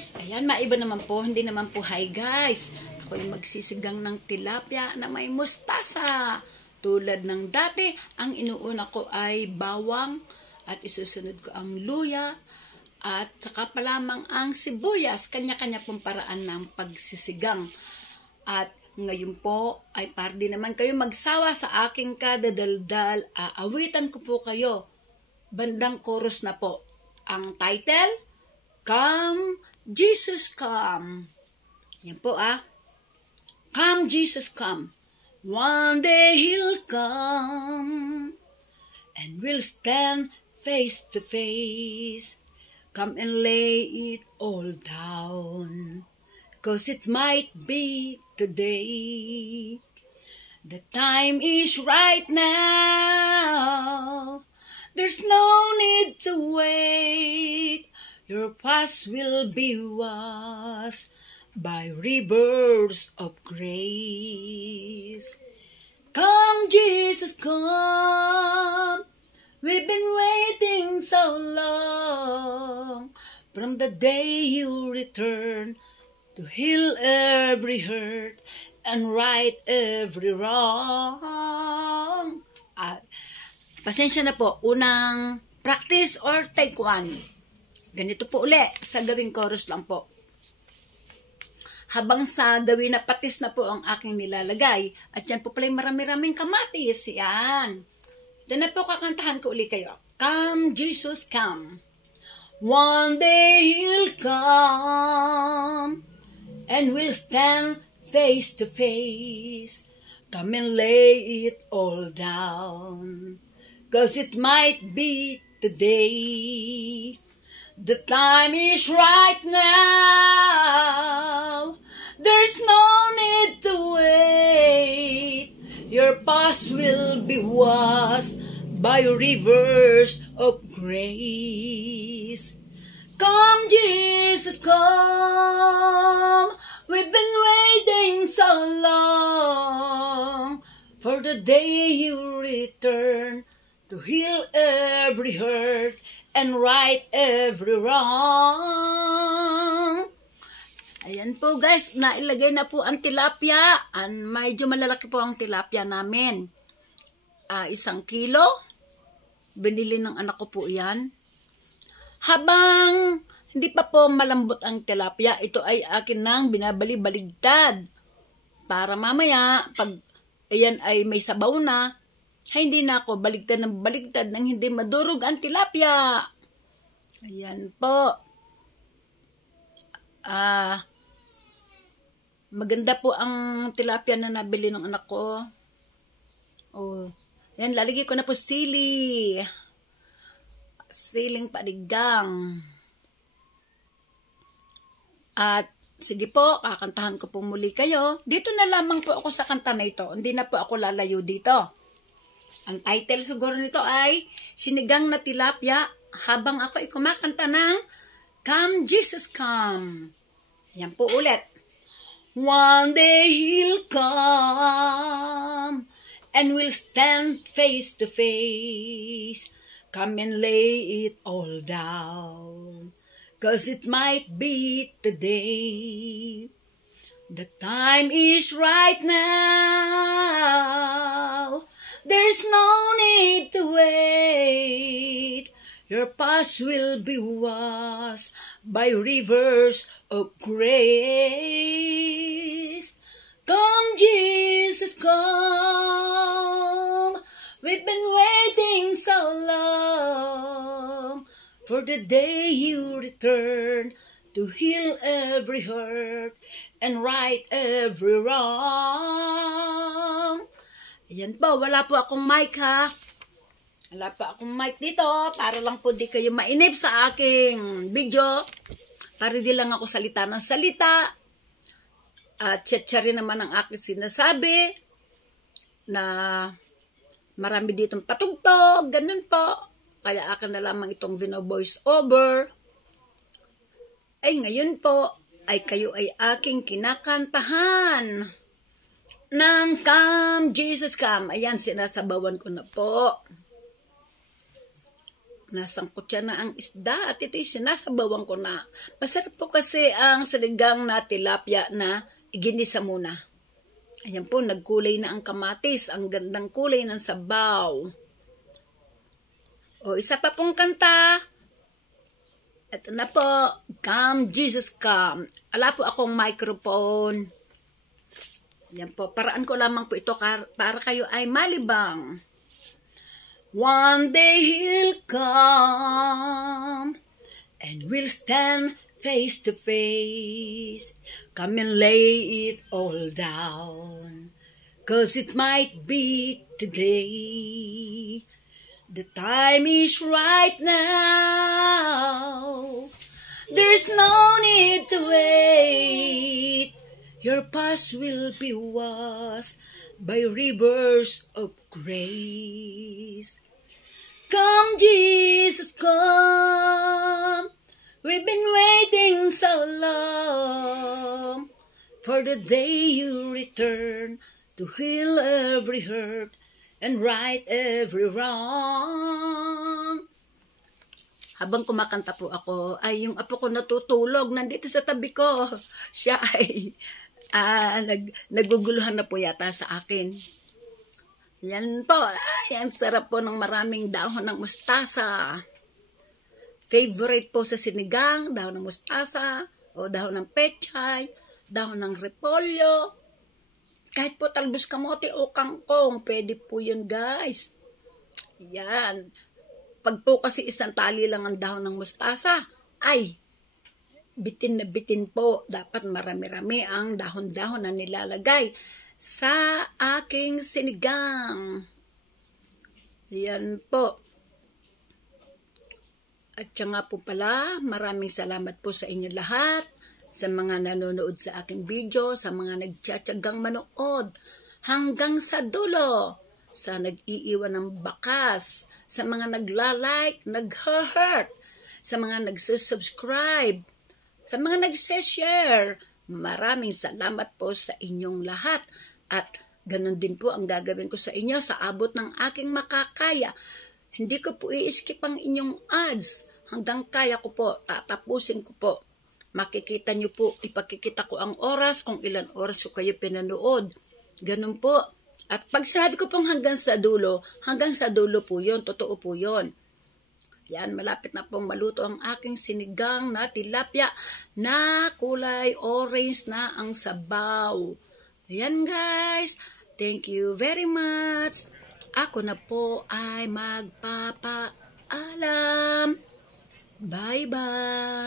guys, ayan, maiba naman po, hindi naman po hi guys. Ako'y magsisigang ng tilapia na may mustasa. Tulad ng dati, ang inuuna ko ay bawang at isusunod ko ang luya at saka pa lamang ang sibuyas. Kanya-kanya pong paraan ng pagsisigang. At ngayon po ay para di naman kayo magsawa sa aking kadadaldal. Aawitan ko po kayo. Bandang chorus na po. Ang title, Come, Jesus, come. Yan po Come, Jesus, come. One day He'll come, and we'll stand face to face. Come and lay it all down, 'cause it might be today. The time is right now. There's no need to wait. Your past will be washed by rivers of grace. Come, Jesus, come. We've been waiting so long, from the day you return to heal every hurt and right every wrong. Pasensya na po, unang practice or take one. Ganito po uli, sa gawing chorus lang po. Habang sa gawin na patis na po ang aking nilalagay, at yan po pala yung marami-raming kamatis, yan. Ito na po, kakantahan ko uli kayo. Come, Jesus, come. One day He'll come, and we'll stand face to face. Come and lay it all down, 'cause it might be today. The time is right now. There's no need to wait. Your past will be washed by rivers of grace. Come, Jesus, come. We've been waiting so long for the day you return to heal every hurt and right every wrong. Ayan po guys, nailagay na po ang tilapia. Medyo malalaki po ang tilapia namin. 1 kilo. Binili ng anak ko po yan. Habang hindi pa po malambot ang tilapia, ito ay akin nang binabali-baligtad. Para mamaya, pag ayan ay may sabaw na, hindi na ako baligtad ng baligtad nang hindi madurog ang tilapia. Ayan po. Maganda po ang tilapia na nabili ng anak ko. Yan, lalagay ko na po sili. Siling panigang. At sige po, kakantahan ko po muli kayo. Dito na lamang po ako sa kanta na ito. Hindi na po ako lalayo dito. Ang title siguro nito ay Sinigang na Tilapia habang ako ay kumakanta ng Come, Jesus, come. Yan po ulit. One day He'll come, and we'll stand face to face. Come and lay it all down, 'cause it might be today. The time is right now. There's no need to wait. Your past will be washed by rivers of grace. Come, Jesus, come. We've been waiting so long for the day you return to heal every hurt and right every wrong. Ayan po, wala po akong mic Wala pa akong mic dito para lang po di kayo mainip sa aking video. Para di lang ako salita ng salita. At rin naman ang aking sinasabi na marami ditong patugtog, ganun po. Kaya akin na lamang itong voice over. Ay ngayon po, ay kayo ay aking kinakantahan ng Come, Jesus, come. Ayan, sinasabawan ko na po. Nasangkot siya na ang isda at ito'y sinasabawan ko na. Masarap po kasi ang sinigang na tilapia na iginisa muna. Ayan po, nagkulay na ang kamatis. Ang gandang kulay ng sabaw. O, isa pa pong kanta. Ito na po. Come, Jesus, come. Ala po akong microphone. Ayan po, paraan ko lamang po ito para kayo ay malibang. One day he'll come and we'll stand face to face. Come and lay it all down, 'cause it might be today. The time is right now. There's no need to wait. Your past will be washed by rivers of grace. Come, Jesus, come. We've been waiting so long for the day you return to heal every hurt and right every wrong. Habang kumakanta po ako, ay yung apo ko natutulog, nandito sa tabi ko. Siya ay naguguluhan na po yata sa akin. Yan po, ang sarap po ng maraming dahon ng mustasa. Favorite po sa sinigang, dahon ng mustasa, o dahon ng pechay, dahon ng repolyo. Kahit po talbos kamote o kangkong, pwede po yun guys. Yan. Pag po kasi isang tali lang ang dahon ng mustasa, ay bitin na bitin po. Dapat marami-rami ang dahon-dahon na nilalagay sa aking sinigang. Yan po. At siya nga po pala, maraming salamat po sa inyo lahat, sa mga nanonood sa aking video, sa mga nagtsatsagang manood hanggang sa dulo, sa nag-iiwan ng bakas, sa mga nagla-like, nag-heart, sa mga nagsusubscribe, sa mga nag-share. Maraming salamat po sa inyong lahat. At ganun din po ang gagawin ko sa inyo sa abot ng aking makakaya. Hindi ko po i-skip ang inyong ads. Hanggang kaya ko po, tatapusin ko po. Makikita nyo po, ipakikita ko ang oras, kung ilan oras ko kayo pinanood. Ganun po. At pag sinabi ko pong hanggang sa dulo po yun, totoo po yun. Yan, malapit na pong maluto ang aking sinigang na tilapia na kulay orange na ang sabaw. Yan guys, thank you very much. Ako na po ay magpapaalam. Bye-bye.